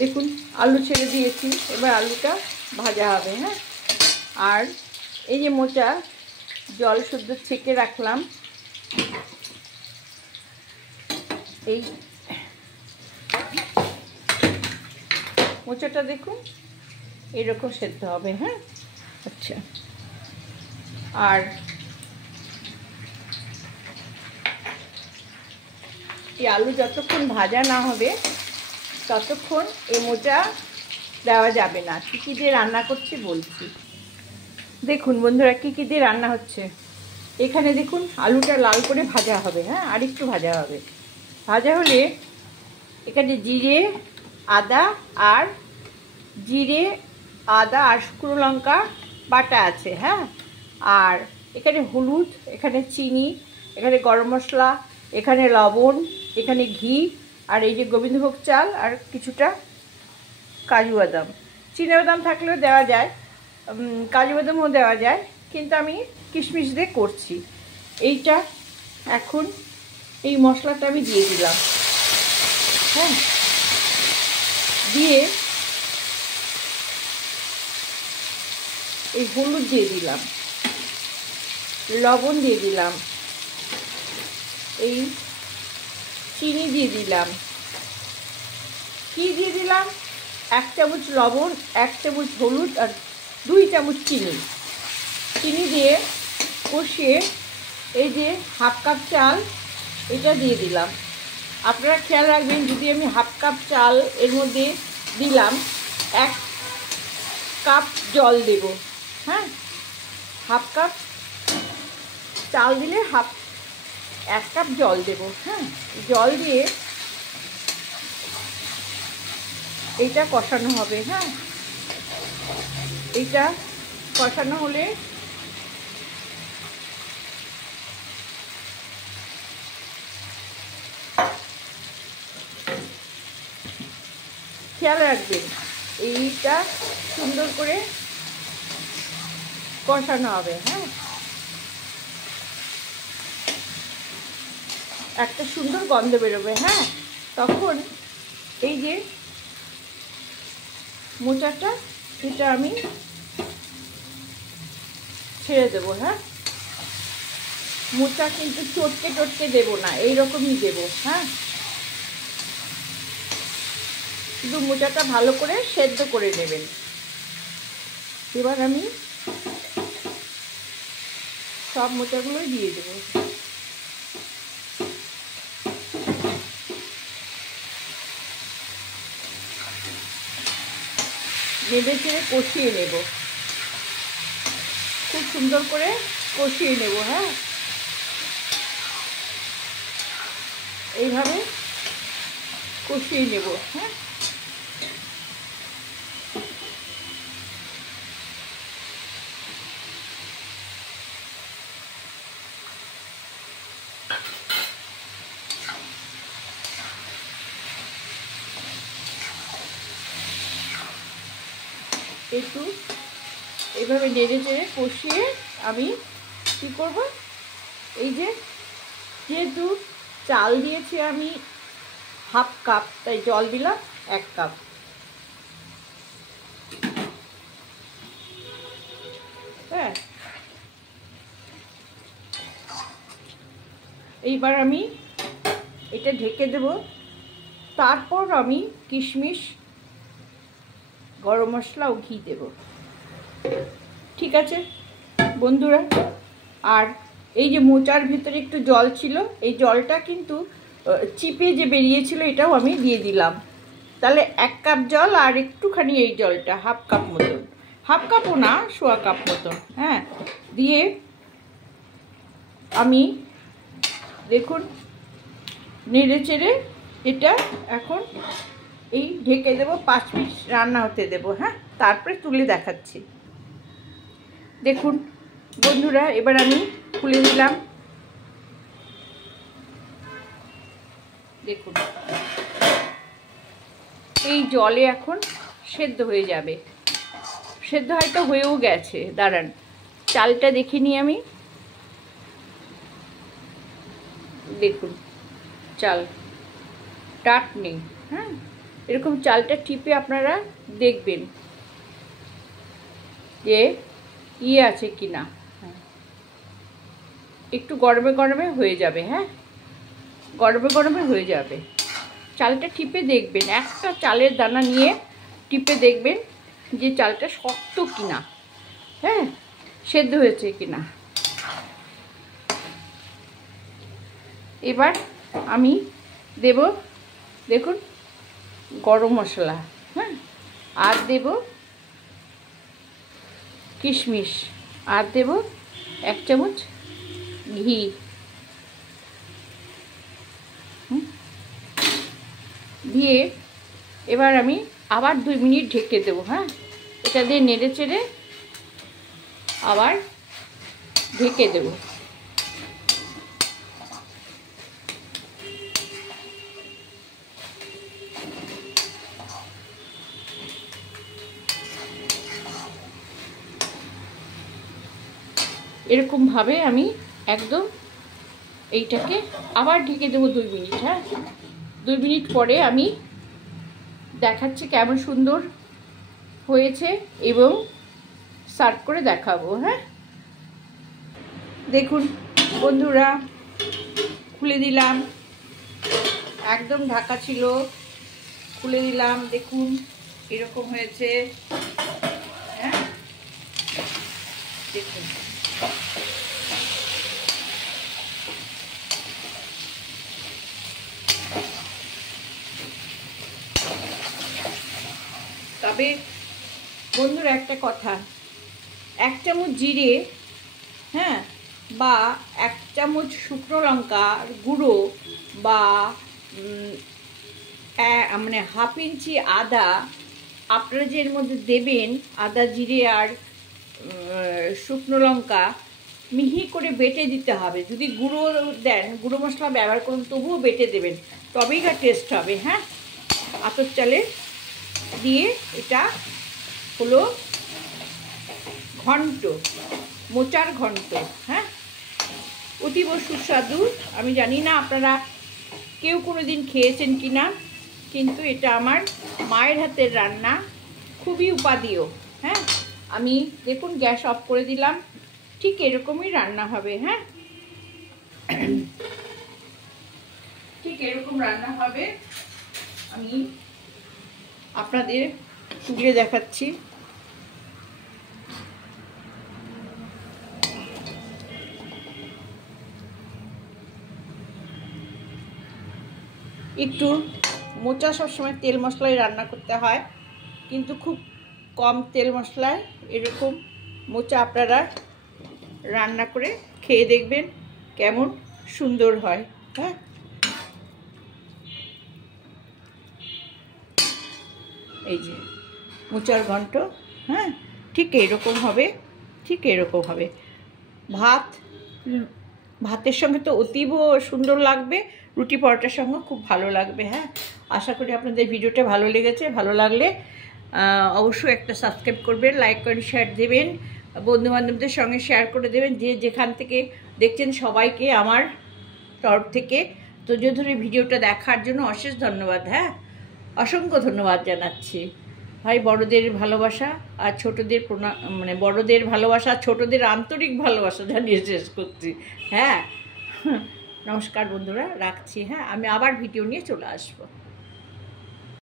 দেখুন আলু ছেড়ে দিয়েছি, এবার আলুটা ভাজা হবে। হ্যাঁ, আর এই যে মোচা জল শুদ্ধ ছেঁকে রাখলাম, এই মোচাটা দেখুন এরকম সেদ্ধ হবে। হ্যাঁ, আচ্ছা, আর এই আলু যতক্ষণ ভাজা না হবে ততক্ষণ এই মোচা দেওয়া যাবে না। কী কী দিয়ে রান্না করছি বলছি। দেখুন বন্ধুরা কী কী দিয়ে রান্না হচ্ছে। এখানে দেখুন আলুটা লাল করে ভাজা হবে। হ্যাঁ, আর একটু ভাজা হবে। ভাজা হলে এখানে জিরে আদা আর শুকনো লঙ্কা বাটা আছে। হ্যাঁ, আর এখানে হলুদ, এখানে চিনি, এখানে গরম মশলা, এখানে লবণ, এখানে ঘি, আর এই যে গোবিন্দভোগ চাল, আর কিছুটা কাজু বাদাম। চিনাবাদাম থাকলেও দেওয়া যায়, কাজু বাদামও দেওয়া যায়, কিন্তু আমি কিশমিশ দিয়ে করছি। এইটা এখন এই মশলাটা আমি দিয়ে দিলাম। হ্যাঁ, দিয়ে এই হলুদ দিয়ে দিলাম, লবণ দিয়ে দিলাম, এই চিনি দিয়ে দিলাম, কি দিয়ে দিলাম 1 চামচ লবণ, 1 চামচ হলুদ, আর 2 চামচ চিনি দিয়ে কষিয়ে এই যে হাফ কাপ চাল এটা দিয়ে দিলাম। আপনারা খেয়াল রাখবেন, যদি আমি হাফ কাপ চাল এর মধ্যে দিলাম 1 কাপ জল দেব। হ্যাঁ, হাফ কাপ চাল দিলে 1 কাপ জল দেব। হ্যাঁ, জল দিয়ে এইটা কষানো হবে। হ্যাঁ, এইটা কষানো হলে খেয়াল রাখবেন এইটা সুন্দর করে কষানো হবে। হ্যাঁ, একটা সুন্দর গন্ধ বেরোবে। হ্যাঁ, তখন এই যে মোচাটা এটা আমি ছেড়ে দেবো। হ্যাঁ, মোচা কিন্তু চটকে দেবো না, এইরকমই দেবো। হ্যাঁ, শুধু মোচাটা ভালো করে সেদ্ধ করে নেবেন। এবার আমি সব মোচাগুলোই দিয়ে দেবো। নেড়ে চেড়ে কষিয়ে নেব, খুব সুন্দর করে কষিয়ে নেব। হ্যাঁ, এইভাবে কষিয়ে নেব। হ্যাঁ, একটু এইভাবে নেড়ে চেড়ে কষিয়ে আমি কী করব, এই যে যেহেতু চাল দিয়েছি আমি হাফ কাপ, তাই জল দিলাম 1 কাপ। হ্যাঁ, এইবার আমি এটা ঢেকে দেব। তারপর আমি কিশমিশ, গরম মশলা ও ঘি দেব। ঠিক আছে বন্ধুরা, আর এই যে মোচার ভিতরে একটু জল ছিল, এই জলটা কিন্তু চিপে যে বেরিয়েছিল এটাও আমি দিয়ে দিলাম। তাহলে 1 কাপ জল আর একটুখানি এই জলটা হাফ কাপ মতন, হাফ কাপও না, 1/4 কাপ মতন। হ্যাঁ, দিয়ে আমি দেখুন নেড়ে চেড়ে এটা এখন এই ঢেকে দেবো, 5 মিনিট রান্না হতে দেবো। হ্যাঁ, তারপরে তুলে দেখাচ্ছি। দেখুন বন্ধুরা, এবার আমি খুলে দিলাম। দেখুন এই জলে এখন সেদ্ধ হয়ে যাবে, সেদ্ধ হয়তো হয়েও গেছে। দাঁড়ান চালটা দেখে নিই আমি। দেখুন চাল টাট নেই। হ্যাঁ, এরকম চালটা টিপে আপনারা দেখবেন যে আছে কি না। একটু গরমে গরমে হয়ে যাবে, হ্যাঁ, গরমে গরমে হয়ে যাবে। চালটা টিপে দেখবেন, একটা চালের দানা নিয়ে টিপে দেখবেন যে চালটা শক্ত কিনা, হ্যাঁ, সেদ্ধ হয়েছে কিনা। এবার আমি দেব, দেখুন, গরম মশলা, হ্যাঁ, আর দেব কিশমিশ, আর দেব 1 চামচ ঘি। দিয়ে এবার আমি আবার 2 মিনিট ঢেকে দেবো, হ্যাঁ, এটা দিয়ে নেড়ে চেড়ে আবার ঢেকে দেবো। এরকমভাবে আমি একদম এইটাকে আবার ঢেকে দেবো 2 মিনিট, হ্যাঁ। 2 মিনিট পরে আমি দেখাচ্ছি কেমন সুন্দর হয়েছে এবং সার্ভ করে দেখাবো, হ্যাঁ। দেখুন বন্ধুরা, খুলে দিলাম, একদম ঢাকা ছিল, খুলে দিলাম, দেখুন এরকম হয়েছে, হ্যাঁ, দেখুন। তবে বন্ধুরা একটা কথা, 1 চামচ জিরে, হ্যাঁ, বা 1 চামচ শুকনো লঙ্কার গুঁড়ো, বা মানে ½ ইঞ্চি আদা আপনারা যে এর মধ্যে দেবেন, আদা, জিরে আর শুকনো লঙ্কা মিহি করে বেটে দিতে হবে। যদি গুঁড়ো দেন, গুঁড়ো মশলা ব্যবহার করুন, তবুও বেটে দেবেন, তবেই না টেস্ট হবে, হ্যাঁ। আতপ চালে দিয়ে এটা হলো ঘন্ট, মোচার ঘন্ট, হ্যাঁ, অতীব সুস্বাদু। আমি জানি না আপনারা কেউ কোনো দিন খেয়েছেন কি না, কিন্তু এটা আমার মায়ের হাতের রান্না, খুবই উপাদেয়, হ্যাঁ। আমি দেখুন গ্যাস অফ করে দিলাম, ঠিক এরকমই রান্না হবে, হ্যাঁ, ঠিক এরকম রান্না হবে। আমি আপনাদের তুলে দেখাচ্ছি। একটু মোচা সবসময় তেল মশলায় রান্না করতে হয়, কিন্তু খুব কম তেল মশলায় এরকম মোচা আপনারা রান্না করে খেয়ে দেখবেন কেমন সুন্দর হয়, হ্যাঁ। এই যে মোচার ঘন্ট, হ্যাঁ, ঠিক এরকম হবে, ঠিক এরকম হবে। ভাতের সঙ্গে তো অতীব সুন্দর লাগবে, রুটি পরোটার সঙ্গে খুব ভালো লাগবে, হ্যাঁ। আশা করি আপনাদের ভিডিওটা ভালো লেগেছে। ভালো লাগলে অবশ্যই একটা সাবস্ক্রাইব করবেন, লাইক করে শেয়ার দেবেন, বন্ধুবান্ধবদের সঙ্গে শেয়ার করে দেবেন। যে যেখান থেকে দেখছেন সবাইকে আমার তরফ থেকে ধৈর্য ধরে ভিডিওটা দেখার জন্য অশেষ ধন্যবাদ, হ্যাঁ, অসংখ্য ধন্যবাদ জানাচ্ছি। ভাই বড়দের ভালোবাসা আর ছোটদের মানে বড়দের ভালোবাসা, ছোটদের আন্তরিক ভালোবাসা জানিয়ে শেষ করছি, হ্যাঁ। নমস্কার বন্ধুরা, রাখছি, হ্যাঁ, আমি আবার ভিডিও নিয়ে চলে আসবো।